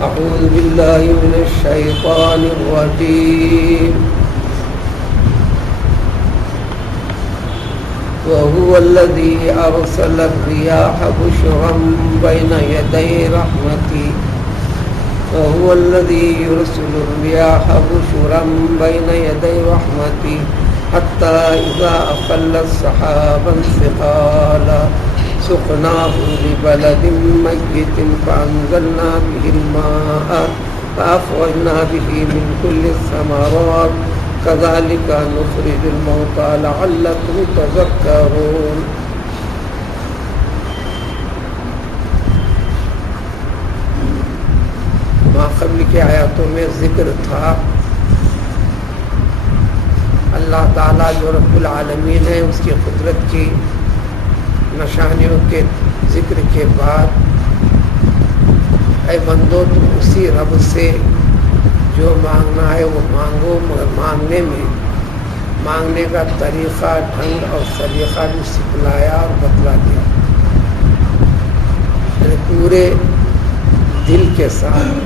أعوذ بالله من الشيطان الرجيم وهو الذي أرسل الرياح بشرا بين يدي رحمته وهو الذي يرسل الرياح بشرا بين يدي رحمته حتى إذا أقلت سحابا ثقالا سقناه لبلد ميت فأنزلنا به الماء فأخرجنا به من كل الثمرات كذلك نخرج الموتى لعلكم تذكرون. ما قبل کی آیاتوں میں ذکر تھا اللہ تعالیٰ جو رب العالمین ہے اس کی قدرت کی نشانیوں کے ذکر کے بعد اے بندو تم اسی رب سے جو مانگنا ہے وہ مانگو، مگر مانگنے کا طریقہ ڈھنگ اور سلیقہ بھی سکھلایا اور بتلا دیا. پورے دل کے ساتھ،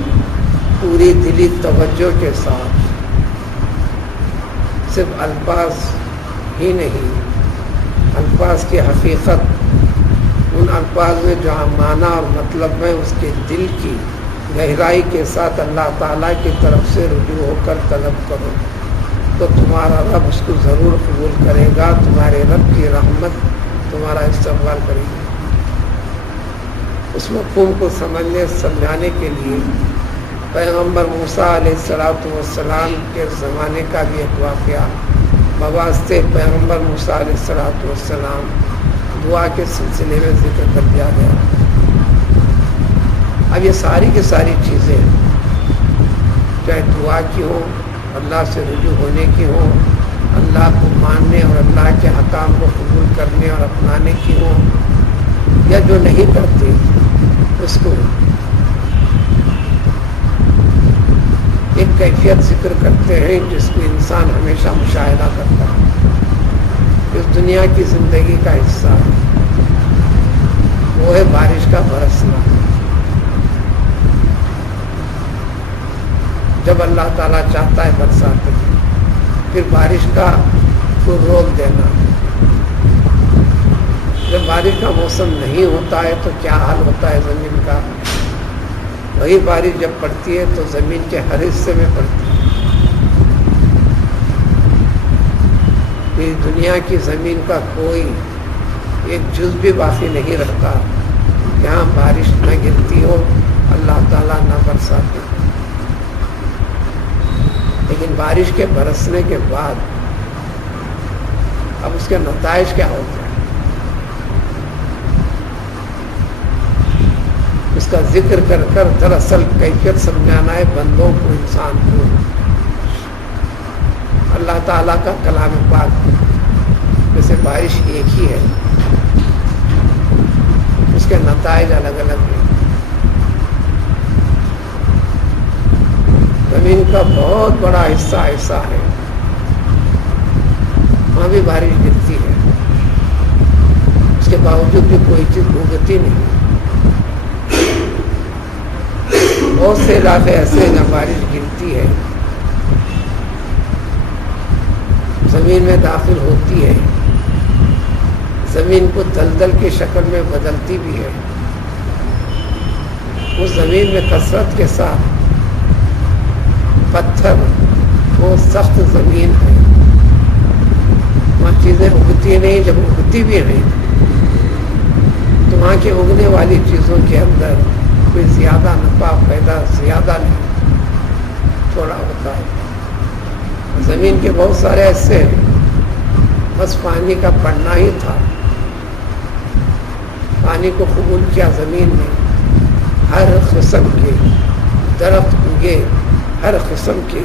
پوری دلی توجہ کے ساتھ، صرف الفاظ ہی نہیں، الفاظ کی حقیقت، ان الفاظ میں جو معنی اور مطلب ہے اس کے دل کی گہرائی کے ساتھ اللہ تعالیٰ کی طرف سے رجوع ہو کر طلب کرو تو تمہارا رب اس کو ضرور قبول کرے گا. تمہارے رب کی رحمت تمہارا استقبال کرے گی. اس مفہوم کو سمجھانے کے لیے پیغمبر موسیٰ علیہ السلام کے زمانے کا بھی ایک واقعہ بواسطے پیغمبر موسیٰ علیہ السلام دعا کے سلسلے میں ذکر کر دیا گیا. اب یہ ساری کی ساری چیزیں چاہے دعا کی ہوں، اللہ سے رجوع ہونے کی ہوں، اللہ کو ماننے اور اللہ کے حکام کو قبول کرنے اور اپنانے کی ہوں، یا جو نہیں کرتے اس کو ایک کیفیت ذکر کرتے ہیں جس کو انسان ہمیشہ مشاہدہ کرتا ہے، اس دنیا کی زندگی کا حصہ ہے. وہ ہے بارش کا برسنا. جب اللہ تعالیٰ چاہتا ہے برسات ہے، پھر بارش کا کو روک دینا. جب بارش کا موسم نہیں ہوتا ہے تو کیا حال ہوتا ہے زمین کا؟ وہی بارش جب پڑتی ہے تو زمین کے ہر حصے میں پڑتی ہے. پھر دنیا کی زمین کا کوئی ایک جز بھی باقی نہیں رہتا جہاں بارش نہ گرتی ہو، اللہ تعالیٰ نہ برساتے. لیکن بارش کے برسنے کے بعد اب اس کے نتائج کیا ہوتے ہیں اس کا ذکر کر کر دراصل کیفیت سمجھانا ہے بندوں کو، انسان کو. اللہ تعالیٰ کا کلام پاک جیسے بارش ایک ہی ہے، اس کے نتائج الگ الگ ہیں. زمین کا بہت بڑا حصہ ایسا ہے وہاں بھی بارش گرتی ہے، اس کے باوجود بھی کوئی چیز بھوگتی نہیں. بہت سے علاقے ایسے ہیں جہاں بارش گرتی ہے، زمین میں داخل ہوتی ہے، زمین کو دلدل کی شکل میں بدلتی بھی ہے. اس زمین میں کثرت کے ساتھ پتھر، وہ سخت زمین ہے، وہاں چیزیں اگتی نہیں. جب اگتی بھی نہیں تو وہاں کے اگنے والی چیزوں کے اندر کوئی زیادہ نفع پیدا زیادہ نہیں، تھوڑا ہوتا ہے. زمین کے بہت سارے ایسے ہیں بس پانی کا پڑنا ہی تھا، پانی کو قبول کیا زمین نے. ہر قسم کے درخت اگے، ہر قسم کے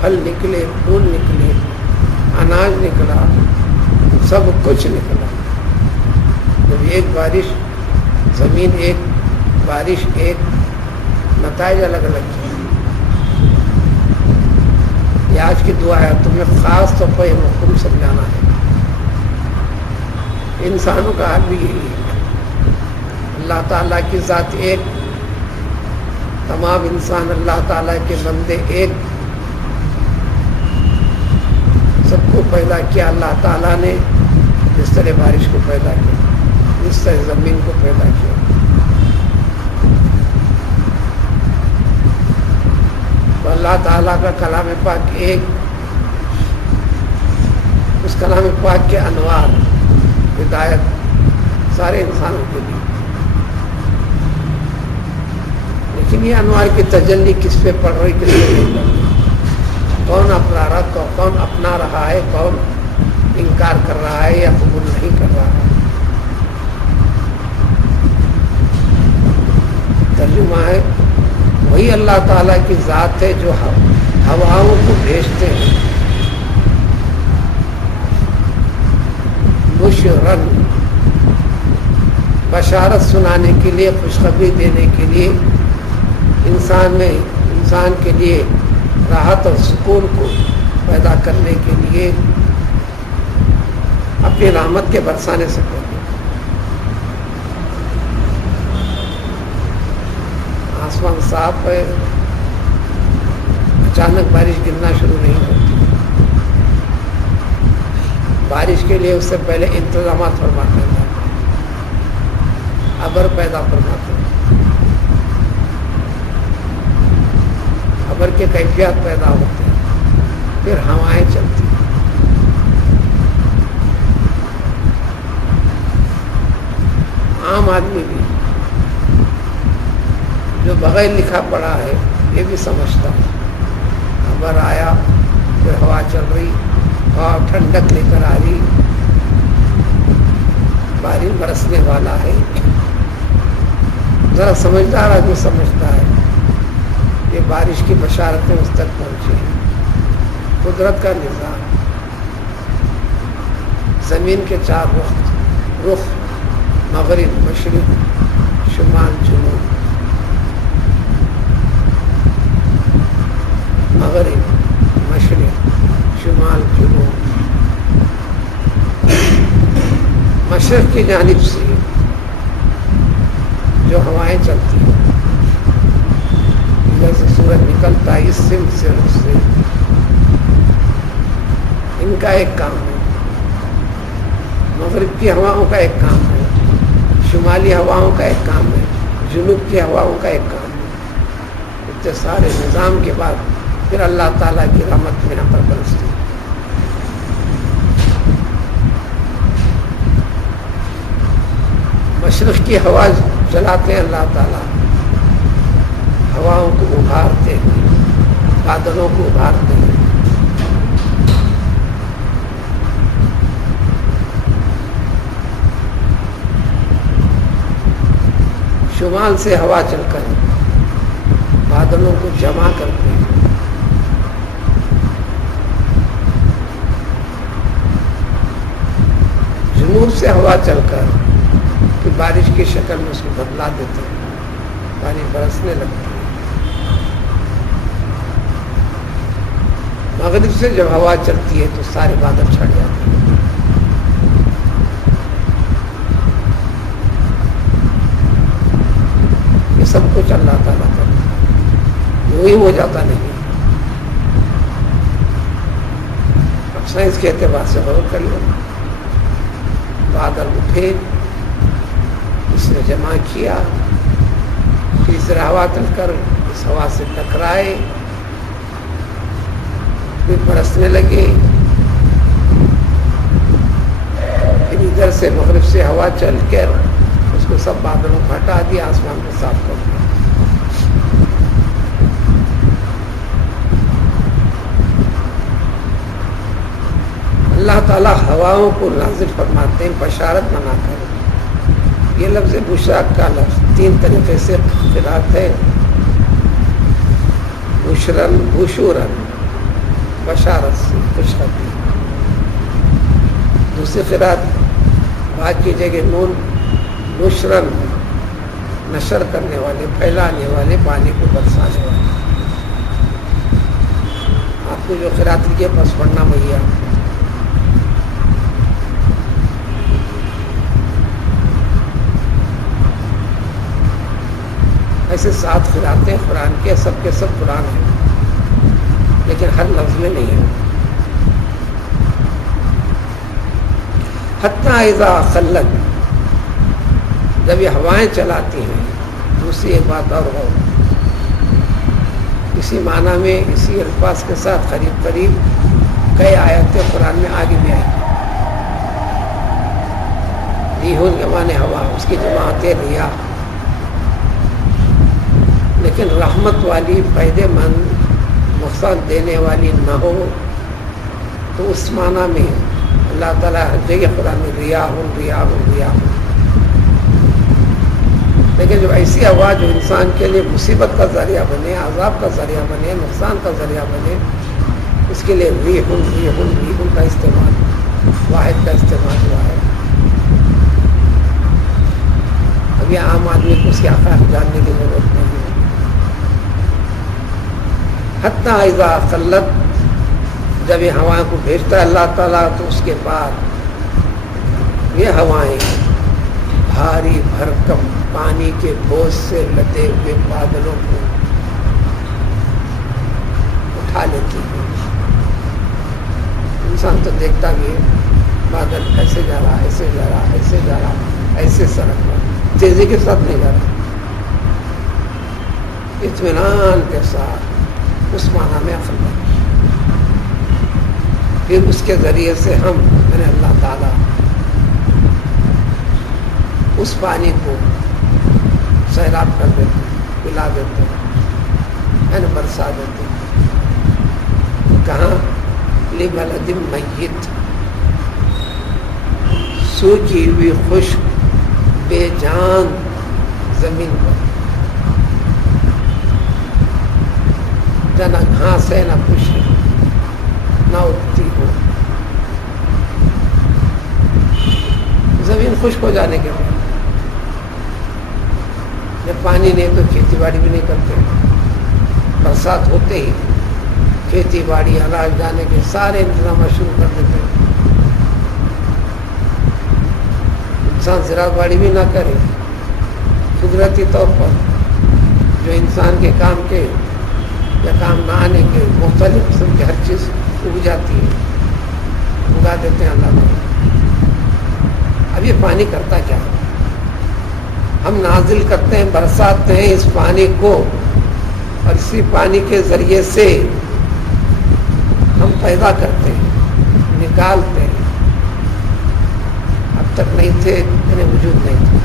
پھل نکلے، پھول نکلے، اناج نکلا، سب کچھ نکلا. جب ایک بارش، زمین ایک، بارش ایک، نتائج الگ الگ ہیں. یہ آج کی دعا ہے، تمہیں خاص طور پر یہ مفہوم سمجھانا ہے. انسانوں کا حال بھی یہی ہے. اللہ تعالیٰ کی ذات ایک، تمام انسان اللہ تعالیٰ کے بندے ایک، سب کو پیدا کیا اللہ تعالیٰ نے، جس طرح بارش کو پیدا کیا، جس طرح زمین کو پیدا کیا۔ تو اللہ تعالیٰ کا کلام پاک ایک، اس کلام پاک کے انوار ہدایت سارے انسانوں کے لیے، لیکن یہ انوار کی تجلی کس پہ پڑ رہی، کس پہ نہیں پڑ رہی، کون اپنا رہا، کون اپنا رہا ہے، کون انکار کر رہا ہے یا قبول نہیں کر رہا ہے۔ ترجمہ ہے وہی اللہ تعالیٰ کی ذات ہے جو ہواؤں کو بھیجتے ہیں، بشرن، بشارت سنانے کے لیے، خوشخبری دینے کے لیے، انسان کے لیے راحت اور سکون کو پیدا کرنے کے لیے، اپنی رحمت کے برسانے سے پہلے۔ آسمان صاف ہے، اچانک بارش گرنا شروع نہیں ہوتی، بارش کے لیے اس سے پہلے انتظامات فرماتے ہیں، ابر پیدا فرماتے ہیں، ابر کے کیفیات پیدا ہوتے ہیں، پھر ہوائیں چلتی ہیں۔ عام آدمی بھی جو بغیر لکھا پڑھا ہے یہ بھی سمجھتا ہے، ابر آیا، پھر ہوا چل رہی، ہوا ٹھنڈک لے کر آ رہی، بارش برسنے والا ہے۔ ذرا سمجھدار آدمی سمجھتا ہے کہ بارش کی بشارتیں اس تک پہنچی ہیں۔ قدرت کا نظام، زمین کے چار رخ، مغرب، مشرق، شمال، جنوب، مغرب، مشرق، شمال، جنوب، مشرق کی جانب سے جو ہوائیں چلتی ہیں، ادھر سے سورج نکلتا ہے، اس سمت سے اس سے، ان کا ایک کام ہے، مغرب کی ہواؤں کا ایک کام ہے، شمالی ہواؤں کا ایک کام ہے، جنوب کی ہواؤں کا ایک کام ہے۔ اتنے سارے نظام کے بعد پھر اللہ تعالیٰ کی رحمت یہاں پر برستی ہے۔ مشرق کی ہوا چلاتے ہیں اللہ تعالیٰ، ہواؤں کو ابھارتے ہیں، بادلوں کو ابھارتے ہیں۔ شمال سے ہوا چل کر بادلوں کو جمع کرتے ہیں۔ جنوب سے ہوا چل کر کہ بارش کی شکل میں اس کو بدلا دیتے ہیں، پانی برسنے لگتی ہے۔ مغرب سے جب ہوا چلتی ہے تو سارے بادل چھٹ جاتے ہیں۔ یہ سب کچھ اللہ تعالیٰ کرتا ہے، وہی ہو جاتا نہیں۔ اب سائنس کے اعتبار سے غور کر لو، بادل اٹھے، اس نے جمع کیا، تیسرا ہوا چل کر اس ہوا سے ٹکرائے، پھر برسنے لگے، پھر ادھر سے مغرب سے ہوا چل کر اس کو سب بادلوں کو ہٹا دیا، آسمان کو صاف کر دیا۔ اللہ تعالیٰ ہواؤں کو نازل فرماتے ہیں بشارت بنا کر۔ یہ لفظ بشرا کا لفظ تین طریقے سے قرات ہے، بشرن، بشورن، بشارت سے خوشخبری۔ دوسری قرات بات کی جگہ نون، نشرن، نشر کرنے والے، پھیلانے والے، پانی کو برسانے والے۔ آپ کو جو قرات لکھے بس پڑھنا بھیا۔ ایسے 7 قراءتیں قرآن کے سب قرآن ہیں، لیکن ہر لفظ میں نہیں ہے۔ حتیٰ اذا خلت، جب یہ ہوائیں چلاتی ہیں۔ دوسری ایک بات اور ہو، اسی معنی میں اسی الفاظ کے ساتھ قریب کئی آیتیں قرآن میں آگے بھی آئی۔ ریحٌ کے معنی ہوا، اس کی جماعت ریاح، لیکن رحمت والی، فائدے مند، نقصان دینے والی نہ ہو، تو اس معنی میں اللہ تعالیٰ ہر جگہ قرآن میں ریاح، لیکن جب ایسی ہوا جو انسان کے لیے مصیبت کا ذریعہ بنے، عذاب کا ذریعہ بنے، نقصان کا ذریعہ بنے، اس کے لیے ریحٌ کا استعمال، واحد کا استعمال ہوا ہے۔ اب یہ عام آدمی کو اس کے حقائق جاننے کی ضرورت نہیں ہے۔ حتیٰ اذا خلت، جب یہ ہوائیں کو بھیجتا ہے اللہ تعالیٰ، تو اس کے بعد یہ ہوائیں بھاری بھرکم پانی کے بوجھ سے لدے ہوئے بادلوں کو اٹھا لیتی ہیں۔ انسان تو دیکھتا بھی ہے، بادل ایسے جا رہا، ایسے جا رہا، ایسے جا رہا، ایسے سڑک پر تیزی کے ساتھ نہیں جا رہا، اطمینان کے ساتھ، اس معنی میں عقل ہے۔ پھر اس کے ذریعے سے ہم یعنی اللہ تعالیٰ اس پانی کو سیراب کر دیتے، پلا دیتے، یعنی برسا دیتے۔ کہاں؟ لبلد میت، سوکھی ہوئی خشک بے جان زمین پر، نہ گھاس ہے، نہ کچھ ہے، نہ اگتی ہو، زمین خشک ہو جانے کے بعد جب پانی نہیں تو کھیتی باڑی بھی نہیں کرتے، برسات ہوتے ہی کھیتی باڑی، اناج جانے کے سارے انتظامات شروع کر دیتے ہیں۔ انسان زراعت باڑی بھی نہ کرے، قدرتی طور پر جو انسان کے کام کے یا کام نہ آنے کے مختلف قسم کی ہر چیز اگ جاتی ہے، اگا دیتے ہیں اللہ تعالیٰ۔ اب یہ پانی کرتا کیا ہے؟ ہم نازل کرتے ہیں، برساتے ہیں اس پانی کو، اور اسی پانی کے ذریعے سے ہم پیدا کرتے ہیں، نکالتے ہیں۔ اب تک نہیں تھے، یعنی وجود نہیں تھا۔